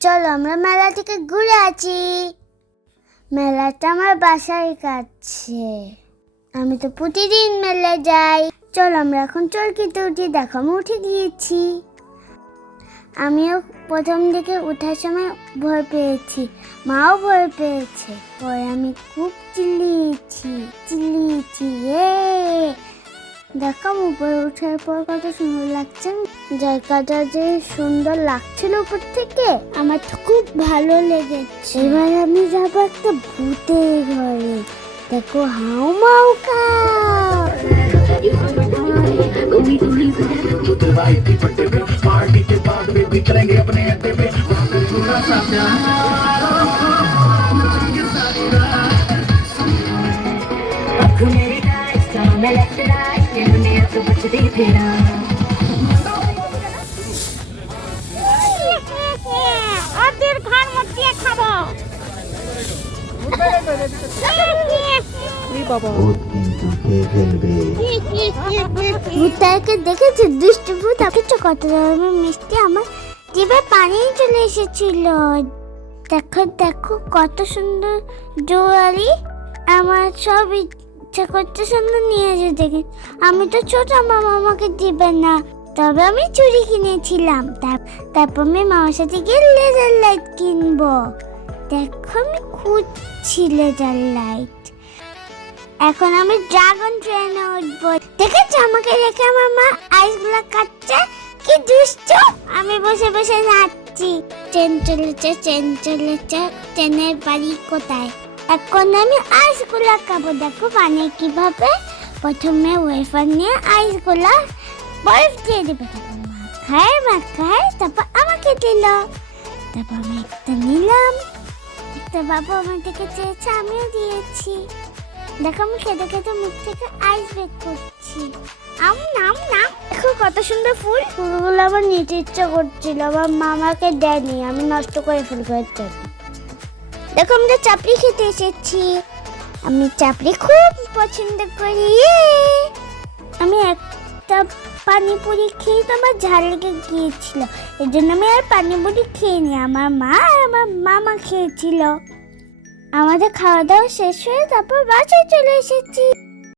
চলো আমরা মেলা থেকে ঘুরে আছি মেলাটা আমার বাসার কাছে। আমি তো প্রতিদিন মেলা যাই। চলো আমরা এখন চরকিতে উঠি দেখো, আমি উঠে গিয়েছি। আমিও প্রথম দিকে ওঠার সময় ভয় পেয়েছি, মাও ভয় পেয়েছে। পরে আমি খুব চিল্লিয়েছি। দেখো আমি উপরে ওঠার পর কত সুন্দর লাগছে জায়গাটা যে সুন্দর লাগছিল উপর থেকে আমার তো খুব ভালো লেগেছে এবার আমি যাবো একটা ভূতের ঘরে দেখো হাউ মাউ কাউ मेरी गाइस मैं लेफ्ट राइट ये दुनिया तो बचती फिरा ওদের ঘর মধ্যে খাবো ভূত কিন্তু খেয়ে ফেলবে ভূতটাকে দেখেছি দুষ্টু ভূত কিছু কত ধরনের মিষ্টি আমার জিভে পানি চলে এসেছিল দেখো দেখো কত সুন্দর জোয়ারি আমার সব ইচ্ছা করছে সুন্দর নিয়ে যেতে। আমি তো ছোট আমার মামাকে দিবে না। তবে আমি চুরি কিনেছিলাম। তার- তারপর আমি মামার সাথে গিয়ে লেজার লাইট কিনবো। দেখো আমি খুঁজছি লেজার লাইট এখন আমি ড্রাগন ট্রেনে উঠবো। দেখেছ আমাকে রেখে আমার মা আইসগুলো কাটছে? কি দুষ্ট! আমি বসে বসে নাচছি। ট্রেন চলেছে ট্রেন চলেছে। ট্রেনের বাড়ি কোথায়? এখন আমি আইসগুলো খাব। দেখো মানে কীভাবে প্রথমে ওয়েফার নিয়ে আইসগুলা বরফ দিয়ে দেবে। তারপর মা খায় মা তারপর আমাকে দিল। তারপর আমি একটা নিলাম। একটা বাবু আমার দিকে চেয়েছে, আমিও দিয়েছি। দেখো আমি খেতে খেতে মুখ থেকে আইস বের করছি। আম নাম নাম দেখো কত সুন্দর ফুল। ফুলগুলো আমার নিতে ইচ্ছে করছিল, আমার মামাকে দেয়নি, আমি নষ্ট করে ফেলব এর জন্য। দেখো আমরা চাপড়ি খেতে এসেছি। আমি চাপড়ি খুব পছন্দ করি! আমি একটা পানিপুরি খেয়ে তো আমার ঝাল লেগে গিয়েছিল। এই জন্য আমি আর পানিপুরি খেয়ে আমার মা আর আমার মামা খেয়েছিল। আমাদের খাওয়া দাওয়া শেষ হয়ে তারপর বাসায় চলে এসেছি।